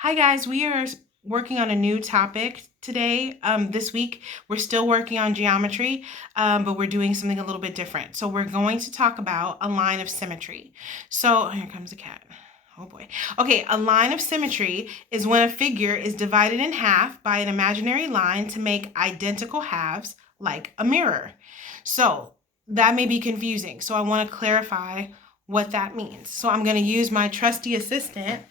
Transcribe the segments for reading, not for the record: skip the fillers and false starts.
Hi guys, we are working on a new topic today. This week we're still working on geometry, but we're doing something a little bit different. So we're going to talk about a line of symmetry. So here comes a cat. Oh boy. Okay, a line of symmetry is when a figure is divided in half by an imaginary line to make identical halves like a mirror. So that may be confusing. So I want to clarify what that means. So I'm going to use my trusty assistant.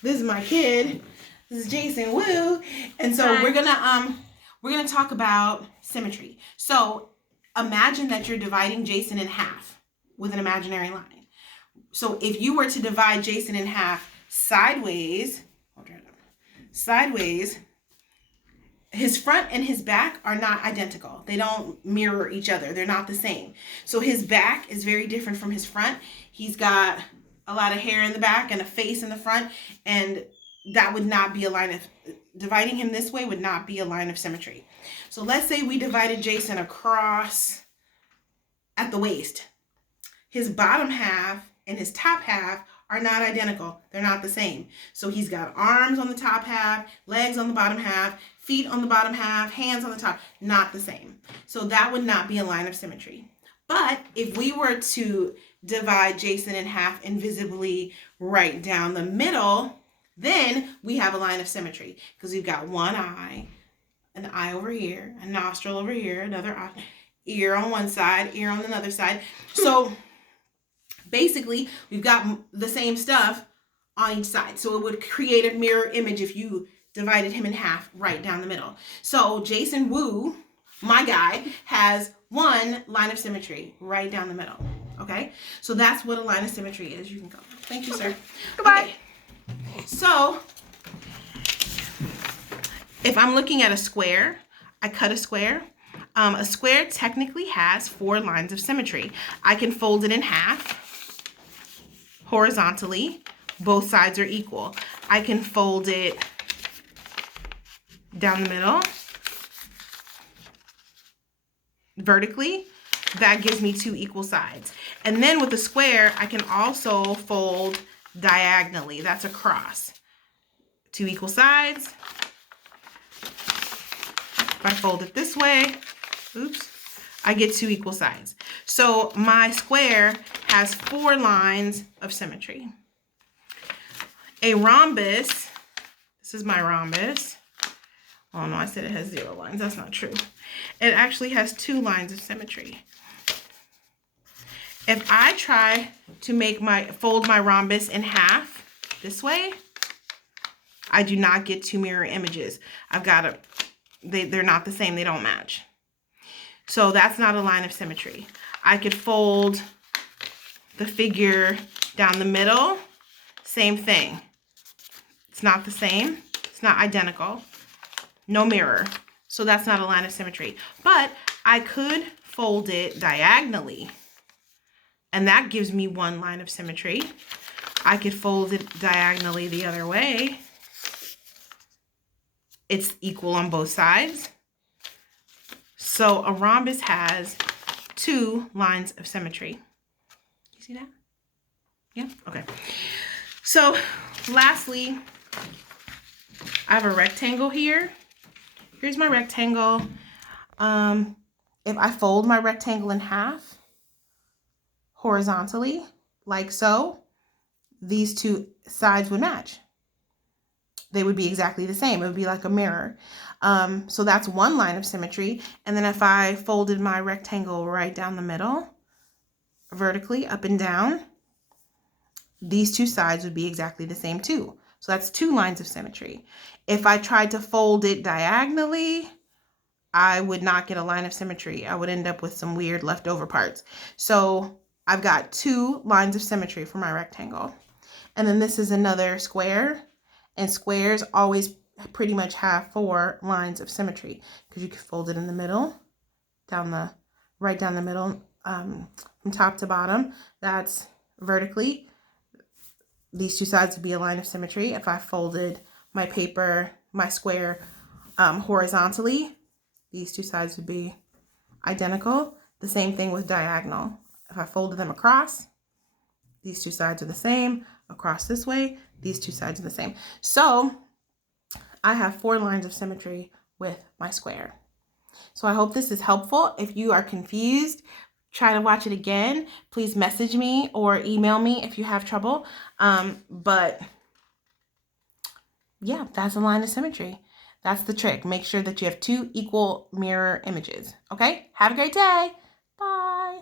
This is my kid. This is Jason. Woo! And so Hi. we're gonna talk about symmetry. So imagine that you're dividing Jason in half with an imaginary line. So if you were to divide Jason in half sideways, his front and his back are not identical. They don't mirror each other. They're not the same. So his back is very different from his front. He's got a lot of hair in the back and a face in the front, and that would not be a line of dividing him this way would not be a line of symmetry. So let's say we divided Jason across at the waist. His bottom half and his top half are not identical. They're not the same. So he's got arms on the top half, legs on the bottom half, feet on the bottom half, hands on the top, not the same. So that would not be a line of symmetry. But if we were to divide Jason in half invisibly right down the middle, then we have a line of symmetry because we've got one eye, an eye over here, a nostril over here, another eye, ear on one side, ear on another side. So basically, we've got the same stuff on each side. So it would create a mirror image if you divided him in half right down the middle. So Jason Wu, my guy, has one line of symmetry right down the middle. Okay? So that's what a line of symmetry is. You can go. Thank you, sir. Goodbye. Okay. So if I'm looking at a square, I cut a square. A square technically has 4 lines of symmetry. I can fold it in half horizontally. Both sides are equal. I can fold it down the middle vertically. That gives me 2 equal sides. And then with the square, I can also fold diagonally. That's a cross. 2 equal sides. If I fold it this way, oops, I get 2 equal sides. So my square has 4 lines of symmetry. A rhombus, this is my rhombus. Oh no, I said it has 0 lines. That's not true. It actually has 2 lines of symmetry. If I try to fold my rhombus in half this way, I do not get 2 mirror images. They're not the same. They don't match. So that's not a line of symmetry. I could fold the figure down the middle. Same thing. It's not the same. It's not identical. No mirror. So that's not a line of symmetry. But I could fold it diagonally, and that gives me 1 line of symmetry. I could fold it diagonally the other way. It's equal on both sides. So a rhombus has 2 lines of symmetry. You see that? Yeah? Okay. So lastly, I have a rectangle here. Here's my rectangle. If I fold my rectangle in half horizontally, like so, these 2 sides would match. They would be exactly the same. It would be like a mirror. So that's 1 line of symmetry. And then if I folded my rectangle right down the middle, vertically up and down, these 2 sides would be exactly the same too. So that's 2 lines of symmetry. If I tried to fold it diagonally, I would not get a line of symmetry. I would end up with some weird leftover parts. So I've got 2 lines of symmetry for my rectangle. And then this is another square. And squares always pretty much have 4 lines of symmetry because you can fold it in the middle, right down the middle, from top to bottom. That's vertically. These 2 sides would be a line of symmetry. If I folded my paper, my square, horizontally, these 2 sides would be identical. The same thing with diagonal. If I folded them across, These two sides are the same. Across this way, these two sides are the same. So I have 4 lines of symmetry with my square. So I hope this is helpful. If you are confused, try to watch it again. Please message me or email me if you have trouble. But yeah, that's a line of symmetry. That's the trick. Make sure that you have 2 equal mirror images. Okay? Have a great day. Bye.